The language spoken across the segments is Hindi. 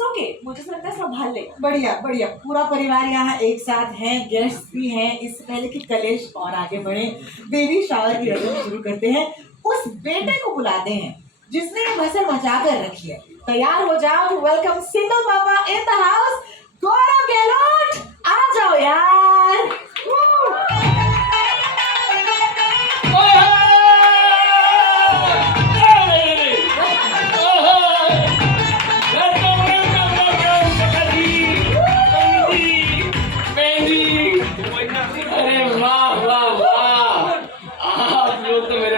इट्स ओके, मुझे लगता है संभाल ले। बढ़िया बढ़िया, पूरा परिवार यहाँ एक साथ है, गेस्ट भी हैं। इससे पहले कि कलेश और आगे बढ़े, बेबी शावर की रस्म शुरू करते हैं। उस बेटे को बुलाते हैं जिसने ये भसड़ मचा कर रखी है। तैयार हो जाओ टू वेलकम सिंगल पापा इन द हाउस, गौरव गहलोत। आ जाओ यार।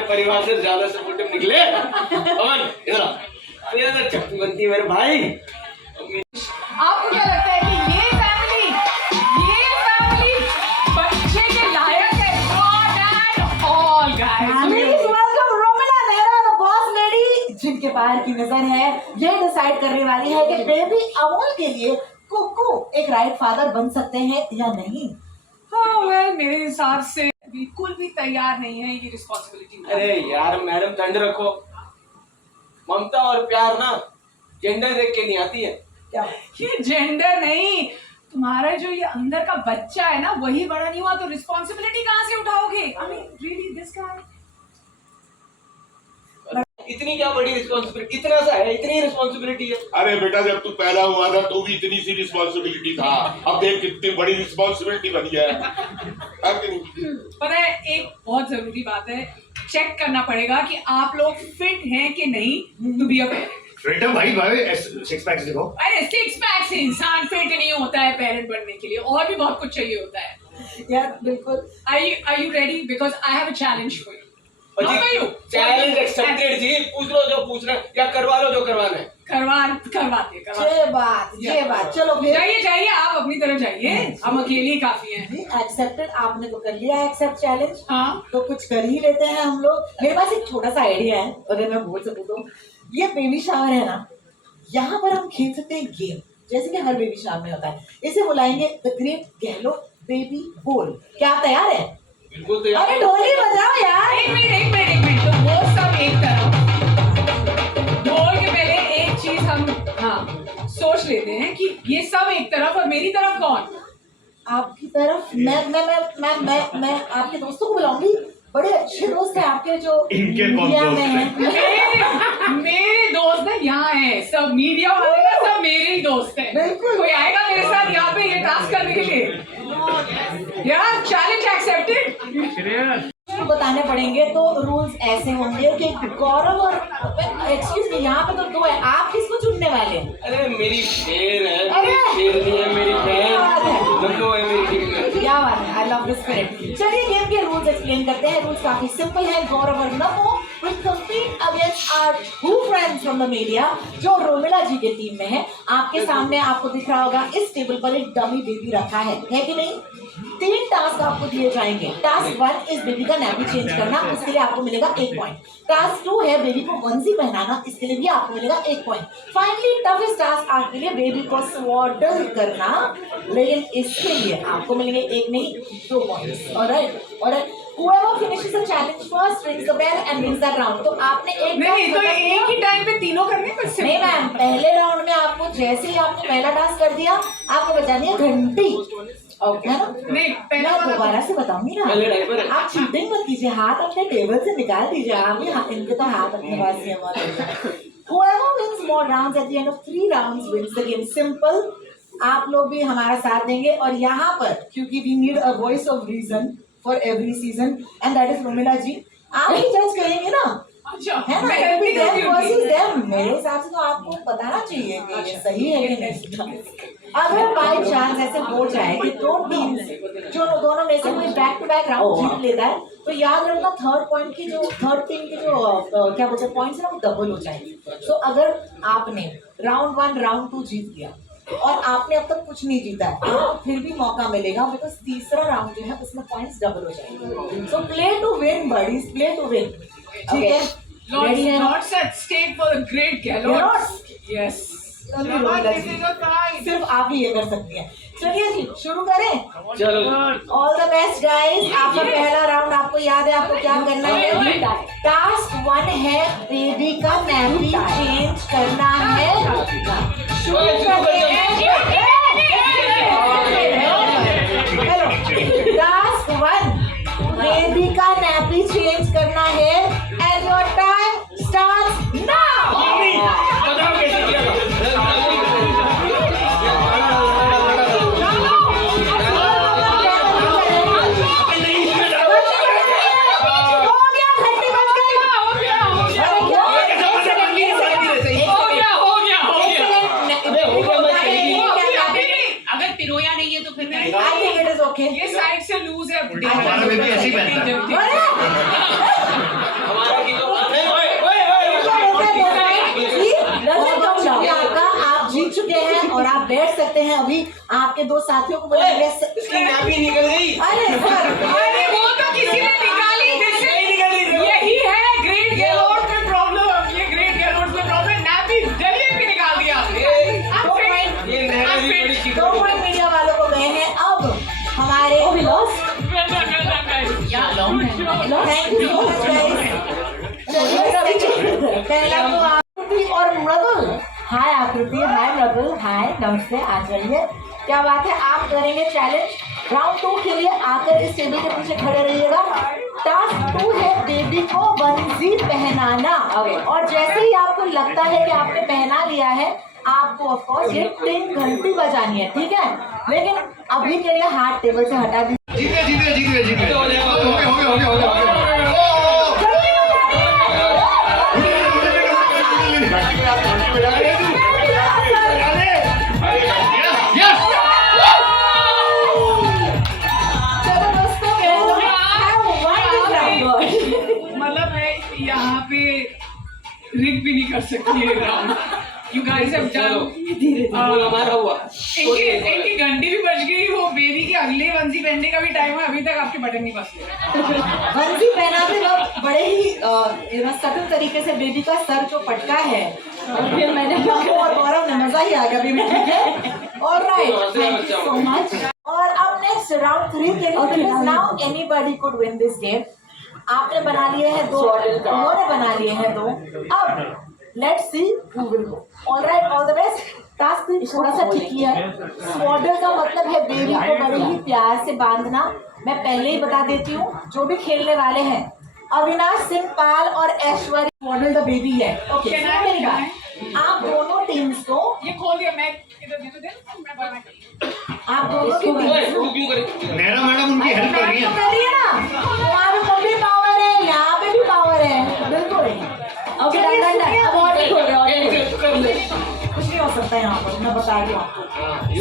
परिवार से ज्यादा सपोर्टिव निकले। अमन इधर चप्पू बनती है मेरे भाई। आपको क्या लगता है कि ये फैमिली बच्चे के लायक है? Not at all, guys. Please welcome Romila Nehra, the boss lady, जिनके बाहर की नजर है। ये डिसाइड करने वाली है कि बेबी अमोल के लिए कुकू एक राइट फादर बन सकते हैं या नहीं। हाँ, well, मेरे हिसाब से बिल्कुल भी तैयार नहीं है ये रिस्पॉन्सिबिलिटी। अरे यार मैडम ठंड रखो, ममता और प्यार ना जेंडर देख के नहीं आती है। क्या ये जेंडर नहीं, तुम्हारा जो ये अंदर का बच्चा है ना वही बड़ा नहीं हुआ तो रिस्पॉन्सिबिलिटी कहाँ से उठाओगे? I mean, really, this guy? इतनी क्या बड़ी रिस्पॉन्सिबिलिटी, इतना सा है, इतनी रिस्पॉन्सिबिलिटी है। अरे बेटा जब तू पैदा हुआ था तो भी इतनी सी रिस्पॉन्सिबिलिटी था, अब देख कितनी बड़ी रिस्पॉन्सिबिलिटी बन गया है। पता है, एक बहुत जरूरी बात है, चेक करना पड़ेगा कि आप लोग फिट हैं कि नहीं to be a parent. Fit है भाई सिक्स पैक्स देखो। अरे सिक्स पैक से इंसान फिट नहीं होता है पेरेंट बनने के लिए, और भी बहुत कुछ चाहिए होता है यार बिल्कुल। Are you ready? Because I have a challenge for you. Challenge accepted जी, पूछ लो जो पूछना है या करवा लो जो करवाना है। करवाते ये बात चलो फिर जाइए आप अपनी तरफ जाइए, हम अकेले ही काफी हैं। एक्सेप्टेड, आपने तो कर लिया एक्सेप्ट चैलेंज। हाँ, तो कुछ कर ही लेते हैं हम लोग। मेरे पास एक छोटा सा आइडिया है, अगर मैं बोल सकूं तो। ये बेबी शावर है ना, यहाँ पर हम खेल सकते हैं गेम, जैसे कि हर बेबी शावर में होता है। इसे बुलाएंगे द ग्रेट गहलोत बेबी बोल। क्या आप तैयार है? बिल्कुल तैयार। अरे ढोली बजाओ यार। एक मिनट, तो वो सब एक तरफ, ढोल के पहले एक चीज हम सोच लेते हैं कि ये सब एक तरफ और मेरी तरफ कौन? आपकी तरफ मैं आपके दोस्तों को बुलाऊंगी। बड़े अच्छे दोस्त हैं आपके जो इनके कौन मीडिया दोस्त में हैं? मेरे दोस्त ना यहाँ है, सब मीडिया वाले ना सब मेरे ही दोस्त हैं। बिल्कुल। कोई आएगा मेरे साथ यहाँ पे ये टास्क करने के लिए? यार चैलेंज एक्सेप्टेड। बताने पड़ेंगे। तो रूल्स ऐसे होंगे कि गौरव और एक्सक्यूज मी, यहाँ पे तो दो है, आप किसको चुनने वाले हैं? अरे मेरी शेर है, अरे! शेरनी है मेरी बहन, नन्नू है मेरी शेर। क्या बात है, आई लव दिस स्पिरिट। चलिए गेम के रूल्स एक्सप्लेन करते हैं। रूल्स काफी सिंपल है। गौरव और नमो will compete against our two friends from the media, जो रोमिला जी के टीम में है। आपके सामने आपको दिख रहा होगा इस टेबल पर एक डमी बेबी रखा है कि नहीं? 3 टास्क आपको दिए जाएंगे। टास्क 1 इस बेबी का नैपी चेंज करना, उसके लिए आपको मिलेगा 1 पॉइंट। टास्क 2 है बेबी को वंसी पहनाना, इसके लिए भी आपको मिलेगा 1 पॉइंट। फाइनली टफेस्ट टास्क आपके लिए बेबी को स्वॉडल करना, लेकिन इसके लिए आपको मिलेंगे 1 नहीं 2 points. Alright, whoever finishes the challenge first rings the bell and wins that round। तो आपने एक नहीं तो एक ही टाइम पे तीनों करने बस। नहीं मैम, पहले राउंड में आपको जैसे ही आपने पहला टास्क कर दिया, आपको बजानी है घंटी, है ना? नहीं, पहला मैं दोबारा से बताऊंगी ना, पहले ड्राइवर है। आप चीटिंग मत कीजिए, हाथ अपने टेबल से निकाल दीजिए। आप भी इनके तो हाथ अपने पास से हमारे। Whoever wins more rounds at the end of 3 rounds wins the game। Simple. आप लोग भी हमारा साथ देंगे और यहाँ पर क्योंकि we need a voice of reason for every season and that is Romila जी, आप ही जज करेंगे ना, अच्छा है ना? मैं It will be them helping होती versus them। मेरे हिसाब से तो आपको बताना चाहिए कि ये सही है कि नहीं। अगर बाय चांस ऐसे हो जाए कि दो टीम जो दोनों में से कोई बैक टू बैक राउंड जीत लेता है, तो याद रखना थर्ड टीम के जो क्या बोलते हैं पॉइंट्स है ना, वो डबल हो जाएंगे। तो अगर आपने राउंड 1 राउंड 2 जीत लिया और आपने अब तक कुछ नहीं जीता है, तो फिर भी मौका मिलेगा, बिकॉज तीसरा राउंड जो है उसमें पॉइंट्स डबल हो जाएंगे। So play to win buddies, play to win. ठीक है, रेडी है? Lots at stake for the great Gahlots. Yes. सिर्फ आप ही ये कर सकती हैं। चलिए जी शुरू करें। चलो ऑल द बेस्ट गाइस। आपका पहला राउंड आपको याद है आपको क्या करना है? टास्क 1 है बेबी का नैपी चेंज करना है। शुरू करते हैं। हेलो, टास्क 1 बेबी का नैपी चेंज करना है and your time starts now. बताओ कैसे किया था? हो गया, घंटी बज गई। अरे क्या? अगर पिरोया नहीं है तो फिर नहीं। I think it is okay. ये साइड से लूज है। हमारा बेबी ऐसे ही पहनता है। हमारा की तो नहीं, ओए आप जीत चुके हैं और आप बैठ सकते हैं। अभी आपके दो साथियों को बुलाएंगे। इसकी नाभि निकल गई। अरे सर, अरे वो तो किसी ने निकाली। नहीं निकल रही। यही है ग्रेट गैलोर्ड का प्रॉब्लम। ये ग्रेट गैलोर्ड का प्रॉब्लम। नापी जल्दी भी निकाल दिया आपने। ये नहरा भी बड़ी चीज 2 पॉइंट मीडिया वालों को गए हैं। अब हमारे thank you so much guys. पहला तो आकृति और मृदुल। हाय आकृति, हाय मृदुल, हाय नमस्ते, आ जाइए। क्या बात है, आप करेंगे चैलेंज राउंड 2 के लिए। आकर इस टेबल के पीछे खड़े रहिएगा। टास्क 2 है बेबी को बंसी पहनाना। और जैसे ही आपको लगता है कि आपने पहना लिया है, आपको ऑफ कोर्स ये टिंग घंटी बजानी है, ठीक है? लेकिन अभी के लिए हाथ टेबल से हटा दीजिए। जीत गए। हो गया। चलो दोस्तों, मतलब मैं यहाँ पे रिग भी नहीं कर सकती है round. You guys have done. बोल हमारा हुआ। इनकी घंटी भी बज गई। वो बेबी के अगले वंसी पहनने का भी टाइम है। अभी तक आपके बटन नहीं बजते। बंसी पहनाते वक्त बड़े ही सटल तरीके से बेबी का सर जो पटका है, और फिर मैंने और गौरव ने मजा ही आ गया बेबी, ठीक है? Alright, thank you so much. और अब नेक्स्ट राउंड 3 के लिए now anybody could win this game. आपने बना लिए हैं 2, उन्होंने बना लिए हैं 2। अब let's see who will go. Alright, all the best. Task थोड़ा सा ट्रिकी है। स्वॉडल का मतलब है बेबी को बड़े ही प्यार से बांधना। मैं पहले ही बता देती हूँ, जो भी खेलने वाले हैं, अविनाश सिंह पाल और ऐश्वर्या स्वॉडल द बेबी है। ओके, मेरी बात, आप दोनों टीम्स को, ये खोल दिया। मैं इधर दे तो दे। मैं बाहर आप दोनों की ओए, टीम्स तू क्यों करी? नहरा मैडम उनकी हेल्प कर रही है। करिए ना, वहाँ पे भी पावर है, यहाँ पे भी पावर है, बिल्कुल। अब और भी खोल रहे हो, कुछ नहीं हो सकता यहाँ पर, मैं बता रही हूँ आपको।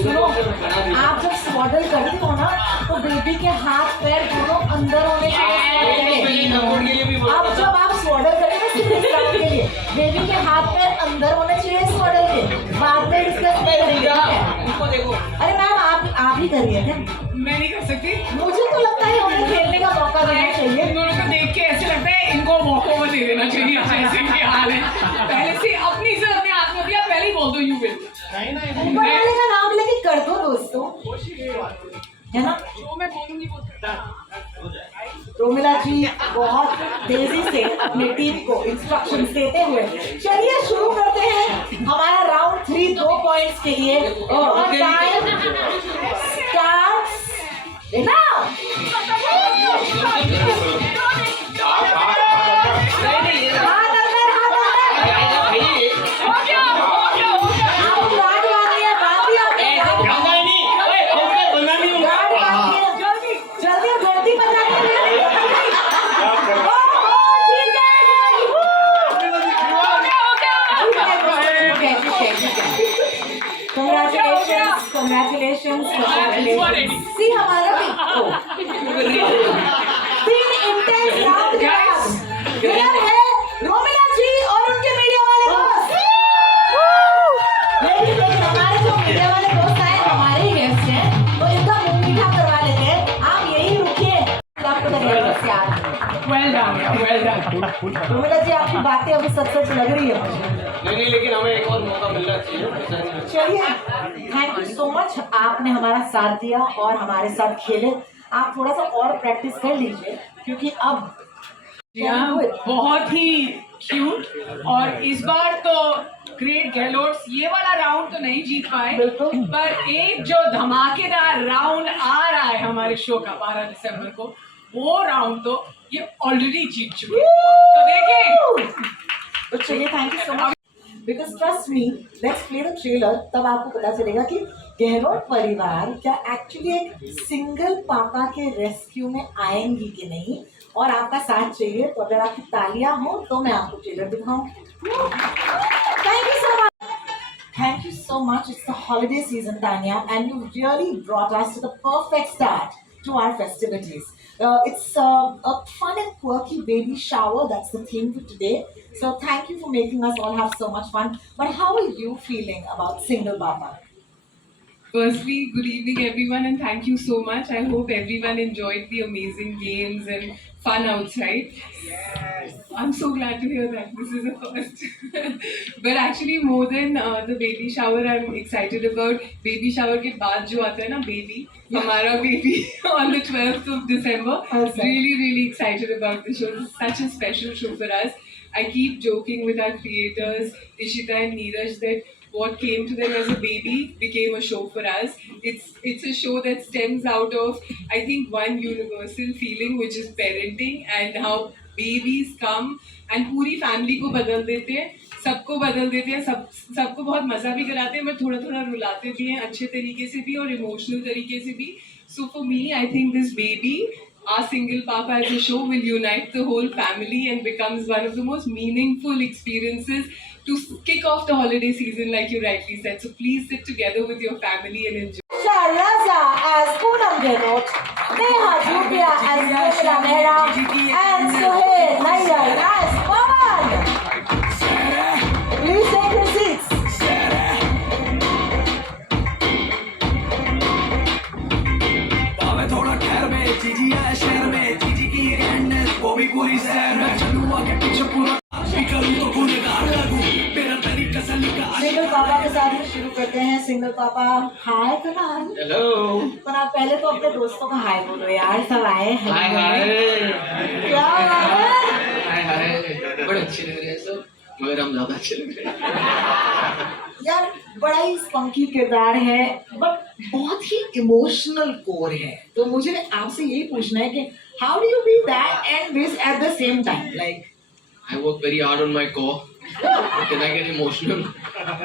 सुनो, आप जब स्वॉडल करते हो ना, तो बेबी के हाथ पैर दोनों अंदर होने चाहिए। अब जब आप स्वॉडल करेंगे सिर्फ इस राउंड के लिए, बेबी के हाथ पैर अंदर होने चाहिए स्वॉडल के। बाद में डिस्कस करेंगे, ठीक है? देखो अरे मैम, आप ही करिए क्या? मैं नहीं कर सकती। मुझे तो लगता है उन्हें खेलने का मौका देना चाहिए। इन दोनों को देख के ऐसे लगता है इनको मौका में दे देना चाहिए। जैसे इनके हाल है, पहले से अपनी इज्जत अपने हाथ में दिया। पहले ही बोल दो यू विल। ऊपर वाले का नाम लेके कर दो दोस्तों, है ना? जो मैं बोलूंगी वो रोमिला जी बहुत तेजी से अपनी टीम को इंस्ट्रक्शंस देते हुए, चलिए शुरू करते हैं हमारा राउंड 3 2 पॉइंट्स के लिए। और टाइम स्टार्ट्स नाउ। हाथ अंदर, हाथ अंदर। आप गार्ड बांधिए, बांधिए अपने गार्ड। गार्ड बांधिए, जल्दी घंटी बजा के Congratulations. See हमारा पिक्को 3 इंटेंस राउंड के बाद विनर है रोमिला जी और उनके मीडिया वाले दोस्त। लेकिन हमारे जो मीडिया वाले दोस्त आए हमारे ही गेस्ट हैं, तो इनका मुंह मीठा करवा लेते हैं। आप यही रुकिए, आपको धन्यवाद यार। Well done, well done. Romila ji, आपकी बातें अभी सच सच लग रही है मुझे। नहीं, लेकिन हमें एक और मौका मिलना चाहिए। चलिए, थैंक यू सो मच, आपने हमारा साथ दिया और हमारे साथ खेले। आप थोड़ा सा और प्रैक्टिस कर लीजिए, क्योंकि अब बहुत ही क्यूट। और इस बार तो ग्रेट गहलोत ये वाला राउंड तो नहीं जीत पाए, बिल्कुल। पर एक जो धमाकेदार राउंड आ रहा है हमारे शो का 12 दिसंबर को, वो राउंड तो ये ऑलरेडी जीत चुके हैं। तो देखें। तो चलिए, thank you so much. Because trust me, let's play the trailer, तब आपको पता चलेगा कि गहलोत परिवार क्या एक्चुअली एक सिंगल पापा के रेस्क्यू में आएंगी कि नहीं। और आपका साथ चाहिए तो अगर आपकी तालियां हो तो मैं आपको ट्रेलर दिखाऊंगी। Thank you so much. Thank you so much. It's the holiday season, Tanya, and you really brought us to the perfect start to our festivities. It's a fun and quirky baby shower. That's the theme for today. So thank you for making us all have so much fun. But how are you feeling about Single Papa? Firstly, good evening everyone and thank you so much. I hope everyone enjoyed the amazing games and fun outside. Yes. I'm so glad to hear that. This is a first. But actually more than the baby shower, I'm excited about baby shower के बाद जो आता है ना baby, हमारा baby on the 12th of December. Really excited about the show. It's such a special show for us. I keep joking with our creators, Ishita and Neeraj, that what came to them as a baby became a show for us. It's a show that stems out of, I think, one universal feeling, which is parenting and how babies come and पूरी family को बदल देते हैं, सबको बदल देते हैं, सबको बहुत मज़ा भी कराते हैं, but थोड़ा रुलाते भी हैं, अच्छे तरीके से भी और emotional तरीके से भी. So for me, I think this baby, our Single Papa as a show, will unite the whole family and becomes one of the most meaningful experiences to kick off the holiday season, like you rightly said. So please sit together with your family and enjoy. Sharaza as Poonam Gehloot, Neha Jubia as Nirmala Mehra, and Suhail Nayyar as Pawan. Please take your seats. थोड़ा खैर में जीजी है शहर में, जीजी की हैंडनेस वो भी पूरी शहर में, चलूँ आगे पीछे पूरा भी करूँ तो गुनहगार लगूँ, मेरा तरीका सलीका सिंगल पापा के साथ में शुरू करते हैं। सिंगल पापा हाय कुणाल। हेलो। पर आप पहले तो अपने दोस्तों का हाय बोलो यार, सब आए हैं। हाय क्या बात है? हाय बड़े अच्छे लग रहे हैं सब, मगर हम ज्यादा अच्छे लग रहे हैं यार। बड़ा ही स्पंकी किरदार है, बट बहुत ही इमोशनल कोर है। तो मुझे आपसे यही पूछना है कि how do you be that and this at the same time? Like I work very hard on my core. Then I get emotional.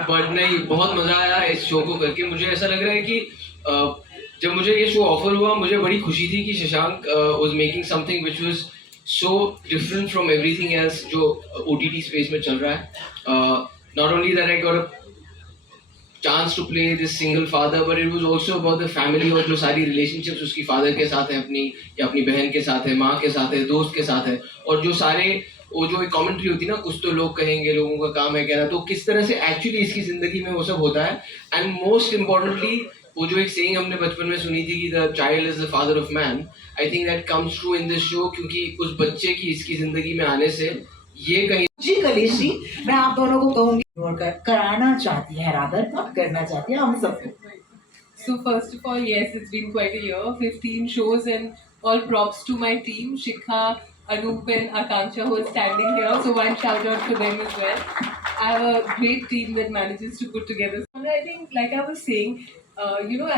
But नहीं, बहुत मज़ा आया इस शो को करके। मुझे ऐसा लग रहा है कि जब मुझे ये शो ऑफर हुआ, मुझे बड़ी खुशी थी कि Shashank was making something which was so different from everything else जो OTT space में चल रहा है. Not only that I got a chance to play this single father, but it was also about the family और जो सारी relationships उसकी father के साथ है अपनी, या अपनी बहन के साथ है, माँ के साथ है, दोस्त के साथ है, और जो सारे वो जो एक कमेंट्री होती है ना, कुछ तो लोग कहेंगे, लोगों का काम है कहना, तो किस तरह से एक्चुअली इसकी जिंदगी में वो सब होता है. एंड मोस्ट इम्पोर्टेंटली वो जो एक सेइंग हमने बचपन में सुनी थी कि the child is the father of man, I think that comes true in this show, क्योंकि उस बच्चे की इसकी जिंदगी में आने से ये कहीं जी कलेश जी, मैं आप दोनों को कहूंगी कराना चाहती है, रादर मत करना चाहती है हम सबको. So first of all, yes, it's been quite a year, 15 shows, and all props to my team, Shikha, Anup and Akanksha, who are standing here. So one shout out to them as well. I have a great team that manages to put together. And I think, like I was saying,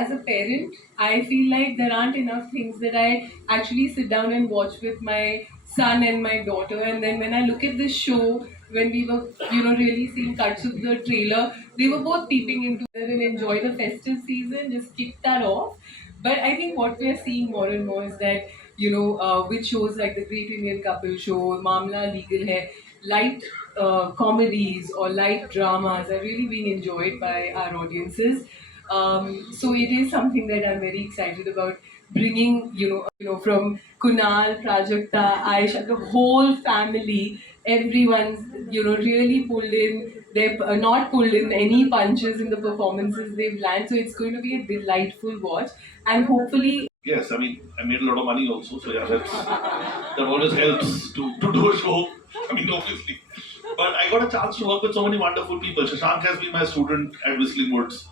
as a parent, I feel like there aren't enough things that I actually sit down and watch with my son and my daughter. And then when I look at this show, when we were, really seeing cuts of the trailer, they were both peeping into it and enjoy the festive season, just kick that off. But I think what we are seeing more and more is that, with shows like the Great Indian Couple Show, Mamla Legal Hai, light comedies or light dramas are really being enjoyed by our audiences. So it is something that I'm very excited about bringing, from Kunal, Prajakta, Aisha, the whole family, everyone's, really pulled in. They've not pulled in any punches in the performances they've landed. So it's going to be a delightful watch, and hopefully. Yes, I mean, I made a lot of money also, so yeah, that always helps to do a show. I mean, obviously. But I got a chance to work with so many wonderful people. Shashank has been my student at Whistling Woods.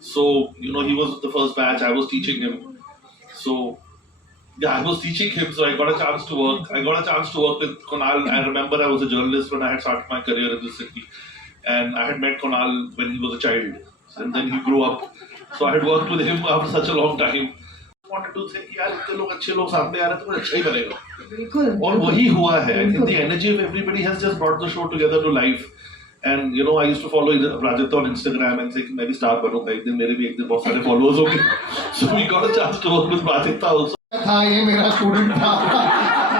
So, he was the first batch, I was teaching him. So, Yeah, I was teaching him, so I got a chance to work. I got a chance to work with Kunal. I remember I was a journalist when I had started my career in this city, and I had met Kunal when he was a child, and then he grew up. So I had worked with him after such a long time. I wanted to say, यार इतने लोग अच्छे लोग सामने आ रहे हैं तो कुछ अच्छा ही बनेगा. बिल्कुल. और वही हुआ है. I think the energy of everybody has just brought the show together to life. And you know, I used to follow Rajat on Instagram and say कि मैं भी स्टार बनूंगा एक दिन, मेरे भी एक दिन बहुत सारे फॉलोअर्स होंगे. So we got a chance to work with Rajat also. था ये मेरा स्टूडेंट था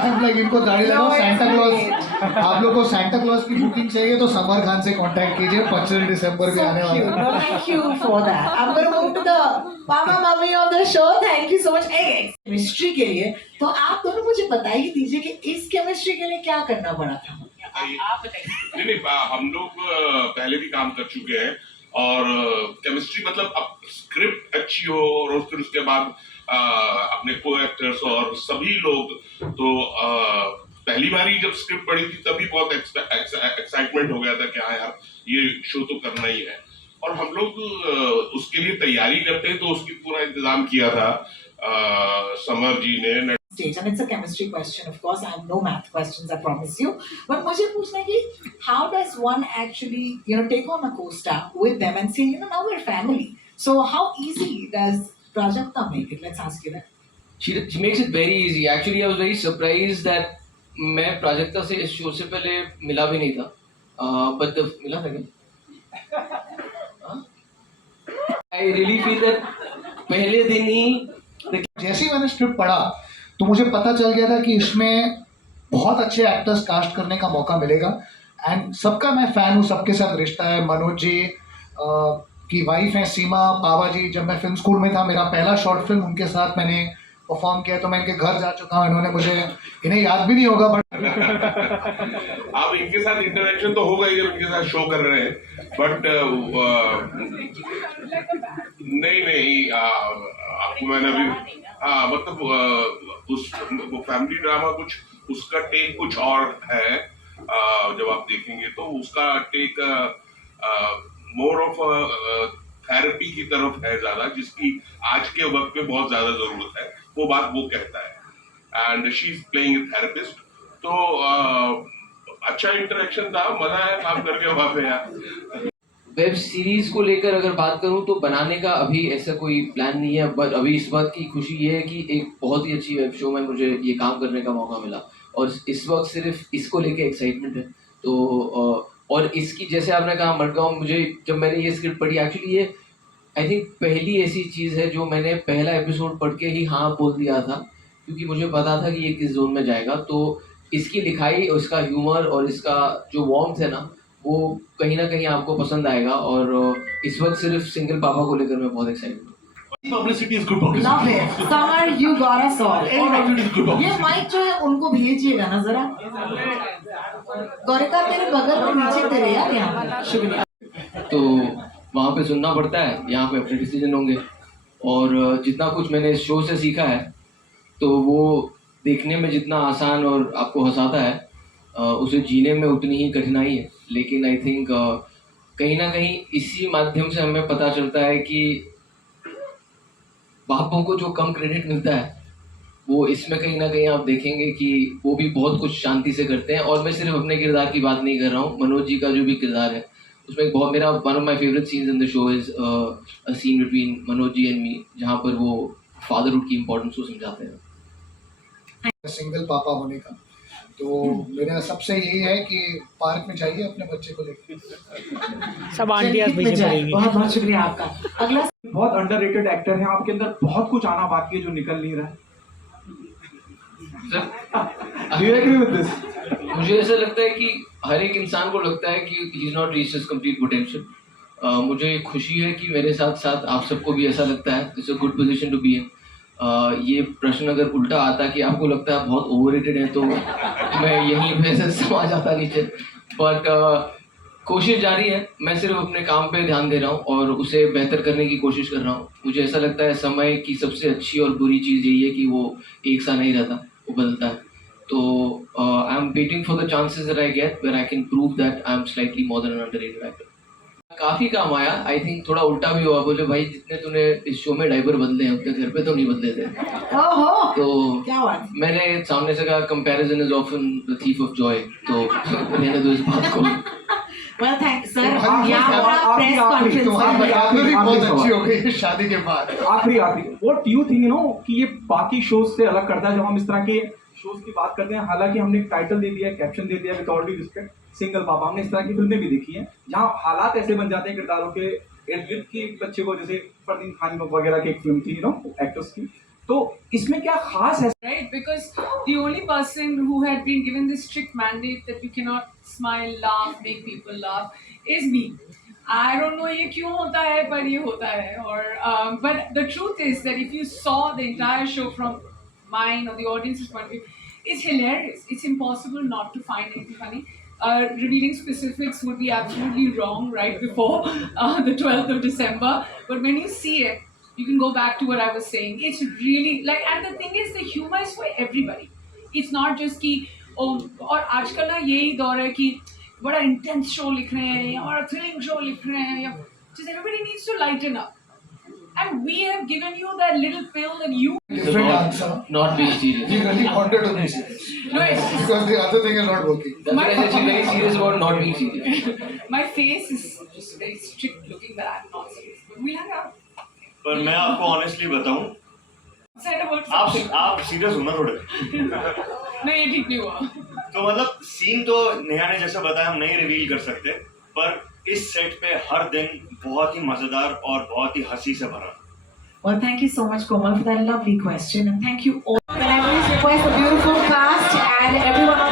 I'm like, इनको गाड़ी लगाओ सांता क्लॉज. आप लोग को सांता क्लॉज की बुकिंग चाहिए तो समर खान से कांटेक्ट कीजिए. 25 दिसंबर भी आने वाला है. No, thank you for that. I'm going to move to the Mama Mummy of the show. Thank you so much. Chemistry के लिए तो आप दोनों मुझे बता ही दीजिए कि इस केमिस्ट्री के लिए क्या करना पड़ा था. आप बताइए. नहीं, हम लोग पहले भी काम कर चुके हैं और केमिस्ट्री मतलब अब स्क्रिप्ट अच्छी हो और फिर उसके बाद अपने को एक्टर्स और सभी लोग तो पहली बारी जब स्क्रिप्ट पढ़ी थी तभी बहुत एक्साइटमेंट हो गया था कि हाँ यार ये शो तो करना ही है. और हम लोग उसके लिए तैयारी करते हैं तो उसकी पूरा इंतजाम किया था समर जी ने. Stage and it's a chemistry question, of course. I have no math questions, I promise you. But मुझे पूछना है कि how does one actually, take on a co-star with them and say, now we're family. So how easy does Prajakta make it? Let's ask you that. She makes it very easy. Actually, I was very surprised that मैं प्राजक्ता से इस शो से पहले मिला भी नहीं था. But मिला था क्या? I really feel that पहले दिन ही जैसे ही मैंने स्क्रिप्ट पढ़ा तो मुझे पता चल गया था कि इसमें बहुत अच्छे एक्टर्स कास्ट करने का मौका मिलेगा. एंड सबका मैं फ़ैन हूँ, सबके साथ रिश्ता है. मनोज जी की वाइफ हैं सीमा पावा जी. जब मैं फिल्म स्कूल में था मेरा पहला शॉर्ट फिल्म उनके साथ मैंने परफॉर्म किया तो मैं इनके घर जा चुका हूँ. इन्होंने मुझे, इन्हें याद भी नहीं होगा बट अब इनके साथ इंटरेक्शन तो होगा ही जब इनके साथ शो कर रहे हैं. बट नहीं आपको मैंने अभी मतलब उस फैमिली ड्रामा कुछ उसका टेक कुछ और है. जब आप देखेंगे तो उसका टेक मोर ऑफ थेरेपी की तरफ है ज्यादा, जिसकी आज के वक्त में बहुत ज्यादा जरूरत है. वो बात वो कहता है and she is playing a therapist. तो अच्छा इंटरेक्शन था, मजा आया काम करके वहां पे यार. वेब सीरीज को लेकर अगर बात करूं तो बनाने का अभी ऐसा कोई प्लान नहीं है. बट अभी इस बात की खुशी ये है कि एक बहुत ही अच्छी वेब शो में मुझे ये काम करने का मौका मिला और इस वक्त सिर्फ इसको लेके एक्साइटमेंट है. तो और इसकी जैसे आपने कहा मडगांव, मुझे जब मैंने ये स्क्रिप्ट पढ़ी एक्चुअली ये आई थिंक पहली ऐसी चीज़ है जो मैंने पहला एपिसोड पढ़ के ही हाँ बोल दिया था, क्योंकि मुझे पता था कि ये किस जोन में जाएगा. तो इसकी लिखाई, इसका ह्यूमर और इसका जो वार्मथ है ना, वो कहीं ना कहीं आपको पसंद आएगा. और इस वक्त सिर्फ सिंगल पापा को लेकर मैं बहुत एक्साइटेड हूँ. Publicity is good publicity. Love it. Samar, you got us all. Any publicity is good ये publicity. माइक जो है उनको भेजिएगा ना जरा. गौरिका तेरे बगल में नीचे तेरे यार यहाँ. शुक्रिया. तो वहाँ पे सुनना पड़ता है, यहाँ पे अपने डिसीजन होंगे. और जितना कुछ मैंने इस शो से सीखा है तो वो देखने में जितना आसान और आपको हंसाता है, उसे जीने में उतनी ही कठिनाई है. लेकिन आई थिंक कहीं ना कहीं इसी माध्यम से हमें पता चलता है कि बापों को जो कम क्रेडिट मिलता है वो इसमें कहीं ना कहीं आप देखेंगे कि वो भी बहुत कुछ शांति से करते हैं. और मैं सिर्फ अपने किरदार की बात नहीं कर रहा हूँ, मनोज जी का जो भी किरदार है उसमें एक बहुत मेरा one of my favourite scenes in the show is a scene between Manoj ji and me, जहाँ पर वो फादरहुड की इम्पोर्टेंस को समझाते हैं. सिंगल पापा होने का तो मेरा सबसे यही है कि पार्क में जाइए अपने बच्चे को लेकर. सब आंटियां चलिए, पीछे पड़ेंगी. बहुत बहुत शुक्रिया आपका. अगला बहुत अंडररेटेड एक्टर है. आपके अंदर बहुत कुछ आना बाकी है जो निकल नहीं रहा है. Do you agree with this? मुझे ऐसा लगता है कि हर एक इंसान को लगता है कि he is not reach his complete potential. मुझे खुशी है कि मेरे साथ साथ आप सबको भी ऐसा लगता है. It's a good position to be in. ये प्रश्न अगर उल्टा आता कि आपको लगता है बहुत ओवररेटेड है तो मैं यहीं पे से समा जाता नीचे. बट कोशिश जारी है. मैं सिर्फ अपने काम पे ध्यान दे रहा हूँ और उसे बेहतर करने की कोशिश कर रहा हूँ. मुझे ऐसा लगता है समय की सबसे अच्छी और बुरी चीज़ यही है कि वो एक सा नहीं रहता, वो बदलता है. तो I am waiting for the chances that I get where I can prove that I am slightly more than an underrated actor. काफी काम आया। आई थिंक थोड़ा उल्टा भी हुआ, बोले भाई जितने तूने इस शो में डायपर बदले हैं उतने घर पे तो नहीं बदले थे। ओहो तो क्या बात। मैंने सामने से कहा comparison is often the thief of Joy, तो रहने दो इस बात को। वेल थैंक सर, तुम्हारी यहाँ पर आप प्रेस कॉन्फ्रेंस तुम्हारी में बराबरी बहुत आखिरी अच्छी सवाल। हो गई है शादी के बाद। आखिरी व्हाट यू थिंक कि ये बाकी शोज से अलग करता है जब हम इस तरह के शोज की बात करते हैं? हालांकि हमने एक टाइटल दे दिया, कैप्शन दे दिया, with all due respect single पापा, हमने इस तरह की फिल्में भी देखी हैं जहाँ हालात ऐसे बन जाते हैं किरदारों के इर्द गिर्द की बच्चे को, जैसे फरदीन खान वगैरह की एक फिल्म थी एक्टर्स की, तो इसमें क्या खास है? Right, because the only person who had been given this strict mandate that you cannot smile, laugh, make people laugh is me. I don't know ये क्यों होता है, पर ये होता है। और but the truth is that if you saw the entire show from mine or the audience's point of view, it's hilarious. It's impossible not to find anything funny. Revealing specifics would be absolutely wrong right before the 12th of December. But when you see it, you can go back to what I was saying. It's really like, and the thing is, the humor is for everybody. It's not just कि और आजकल ना यही दौर है कि बड़ा intense show लिख रहे हैं या बड़ा thrilling show लिख रहे हैं, या just everybody needs to lighten up. And we have given you that little pill that you. Different answer. Not being serious. You really wanted to be serious No, it's because the other thing is not working. That's why I said very serious about not being serious. my face is just very strict looking that I'm not serious. But we'll hang out. पर मैं आपको ऑनेस्टली बताऊं, Said about something. आप सीरियस हो ना थोड़े। नहीं ये ठीक नहीं हुआ। तो मतलब सीन तो नेहा ने जैसा बताया हम नहीं रिवील कर सकते, पर इस सेट पे हर दिन बहुत ही मजेदार और बहुत ही हंसी से भरा। Well, thank you so much, Komal, for that lovely question, and thank you all. Can I please request the beautiful cast and everyone